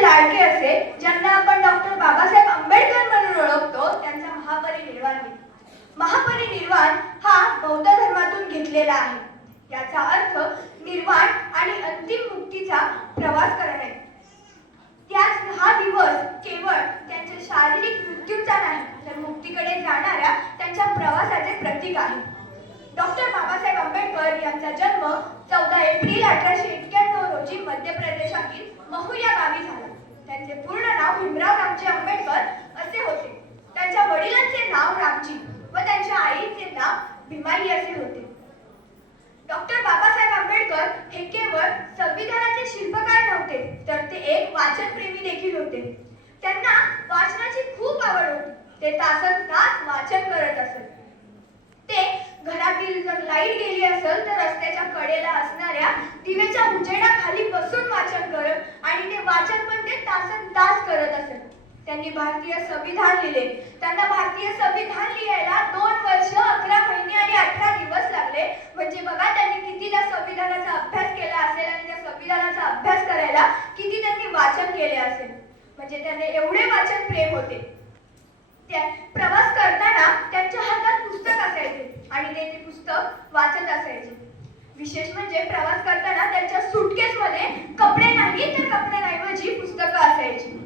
सर्वांचे लाडके असे ज्यांना आपण डॉक्टर बाबासाहेब आंबेडकर म्हणून ओळखतो त्यांचा महापरिनिर्वाण दिन. महापरिनिर्वाण हा बौद्ध धर्मातून घेतलेला आहे. याचा अर्थ निर्वाण आणि अंतिम मुक्तीचा प्रवास करणे. त्याच हा दिवस केवळ त्यांच्या शारीरिक मृत्यूचा नाही तर मुक्तीकडे जाणाऱ्या त्यांच्या प्रवासाचे प्रतीक आहे. डॉक्टर बाबासाहेब आंबेडकर यांचा जन्म 14 एप्रिल 1891 रोजी मध्य प्रदेशातील महू या गावी झाला. त्यांचे पूर्ण नाव भीमराव रामजी आंबेडकर असे होते. त्यांच्या वडिलांचे नाव रामजी व त्यांच्या आईचे नाव भीमाई असे होते. डॉक्टर बाबासाहेब आंबेडकर हे केवळ संविधानाचे शिल्पकार नव्हते तर ते एक वाचनप्रेमी देखील होते. त्यांना वाचनाची खूप आवड होती. ते तासनतास वाचन करत असत. ते घरातील जर लाईट गेली असेल तर रस्त्याच्या कडेला असणाऱ्या दिव्याच्या उजेडाखाली बसून वाचन करत आणि ते वाचन पण ते तासनतास करत असत. त्यांनी भारतीय संविधान लिहिले. त्यांना भारतीय संविधान लिहायला 2 वर्ष 11 महिने आणि 18 दिवस लागले. म्हणजे बघा त्यांनी किती त्या संविधानाचा अभ्यास केला असेल आणि त्या संविधानाचा अभ्यास करायला किती त्यांनी वाचन केले असेल. म्हणजे त्यांना एवढे वाचन प्रेम होते. त्या प्रवास करताना त्यांच्या हातात पुस्तक असायचे आणि ते पुस्तक वाचत असायचे. विशेष म्हणजे प्रवास करताना त्यांच्या सुटकेसमध्ये कपडे नाही तर कपड्यांऐवजी पुस्तकं असायची.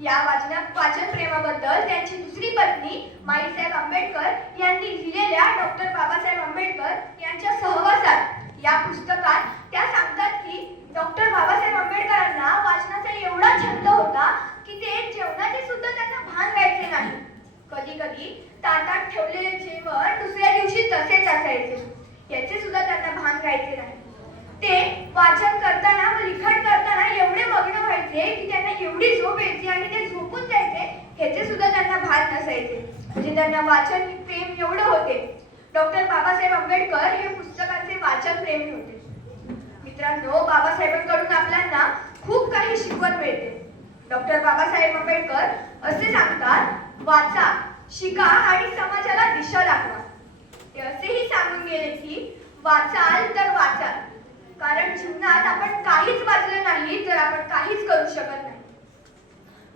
या वाचन प्रेमाबद्दल त्यांची दुसरी पत्नी माईसाहेब आंबेडकर यांनी लिहिलेल्या डॉक्टर बाबासाहेब आंबेडकर यांच्या सहवासात या पुस्तकात त्या सांगतात की डॉक्टर बाबासाहेब आंबेडकरांना वाचनाचा एवढा छंद होता की ते जेवणाचे सुद्धा त्यांना भान व्हायचे नाही. कधी कधी ताटात ठेवलेले जेवण दुसऱ्या दिवशी तसेच असायचे. याचे सुद्धा त्यांना भान व्हायचे नाही. ते वाचन करताना व लिखाण करताना एवढे मग्न व्हायचे की त्यांना एवढी झोप यायची आणि ते झोपून जायचे ह्याचे सुद्धा त्यांना भान नसायचे. म्हणजे त्यांना वाचन प्रेम एवढं होते. डॉक्टर बाबासाहेब आंबेडकर हे पुस्तकांचे वाचन प्रेमी होते. मित्रांनो, बाबासाहेबांकडून आपल्याला खूप काही शिकवण मिळते. डॉक्टर बाबासाहेब आंबेडकर असे सांगतात, वाचा, शिका आणि समाजाला दिशा दाखवा. ते असेही सांगून गेले की वाचाल तर वाचाल, कारण जीवनात आपण काहीच वाचलं नाही तर आपण काहीच करू शकत नाही.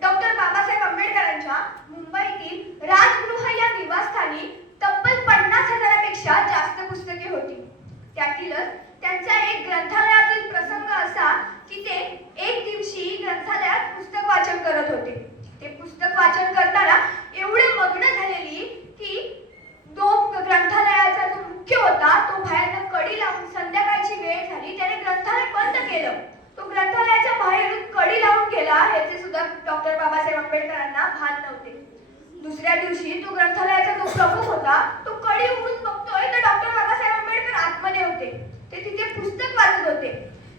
डॉक्टर बाबासाहेब आंबेडकरांच्या मुंबईतील राजगृह या निवासस्थानी तब्बल 50,000पेक्षा जास्त पुस्तके होती. त्यातीलच त्यांचा एक ग्रंथालयातील प्रसंग असा की ते एक दिवशी ग्रंथालयात पुस्तक वाचन करत होते. ते पुस्तक वाचन करताना एवढे मग्न झालेली की तो ग्रंथालयाचा जो मुख्य होता तो बाहेरनं कडी लावून, संध्याकाळची वेळ झाली, त्याने ग्रंथालय बंद केलं. तो ग्रंथालयाच्या बाहेरून कडी लावून गेला याचे सुद्धा डॉक्टर बाबासाहेब आंबेडकरांना भान नव्हते. दुसऱ्या दिवशी तो ग्रंथालयाचा जो प्रमुख होता तो कडी उघडून बघतोय तर डॉक्टर बाबासाहेब आंबेडकर आतमध्ये होते. ते तिथे पुस्तक वाचत होते.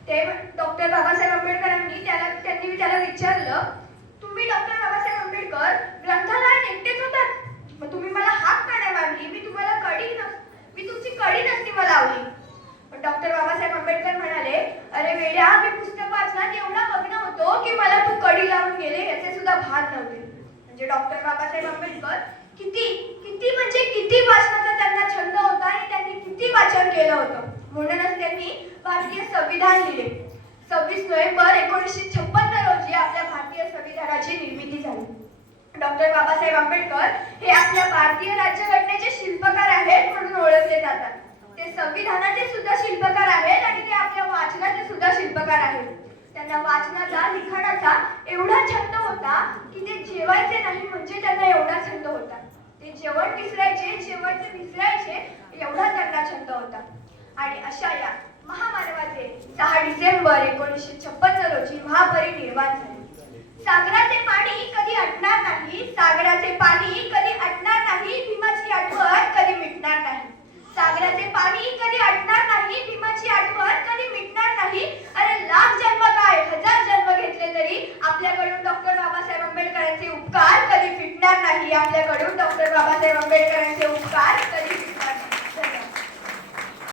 ते डॉक्टर बाबासाहेब आंबेडकरांनी त्याला विचारलं, तुम्ही डॉक्टर बाबासाहेब आंबेडकर ग्रंथालयात एकटेच होतात, मग तुम्ही मला हाक का नाही मारली? मी तुमची कडी नसती मला लावली. पण डॉक्टर बाबासाहेब आंबेडकर म्हणाले, अरे वेड्या, मी पुस्तक वाचनात एवढा मग्न होतो की मला तू कडी लावून गेले याचे सुद्धा भान नव्हते. म्हणजे डॉक्टर बाबासाहेब आंबेडकर किती म्हणजे किती वाचनाचा त्यांना छंद होता आणि त्यांनी किती वाचन केलं होतं. म्हणूनच त्यांनी भारतीय संविधान लिहिले. 26 नोव्हेंबर 1956 रोजी आपल्या भारतीय संविधानाची निर्मिती झाली. डॉक्टर बाबासाहेब आंबेडकर हे आपल्या भारतीय राज्यघटनेचे शिल्पकार आहेत म्हणून ओळखले जातात. ते संविधानाचे सुद्धा शिल्पकार आहेत आणि ते आपल्या वाचनाचे सुद्धा शिल्पकार आहेत. त्यांना वाचनाचा, लिखाणाचा एवढा छंद होता की ते जेवायचे नाही म्हणजे त्यांना एवढा छंद होता. ते जेवण विसरायचे, शेवटचे विसरायचे एवढा त्यांना छंद होता. आणि अशा या महामानवाचे 6 डिसेंबर 1956 रोजी महापरिनिर्वाण झाले. सागराचे पाणी कधी आटणार नाही, सागराचे पाणी कधी आटणार नाही, भीमाची आठवण कधी मिटणार नाही. सागराचे पाणी कधी आटणार नाही, भीमाची आठवण कधी मिटणार नाही. अरे लाख जन्म काय, 1000 जन्म घेतले तरी आपल्याकडून डॉक्टर बाबासाहेब आंबेडकरांचे उपकार कधी फिटणार नाही. आपल्याकडून डॉक्टर बाबासाहेब आंबेडकरांचे उपकार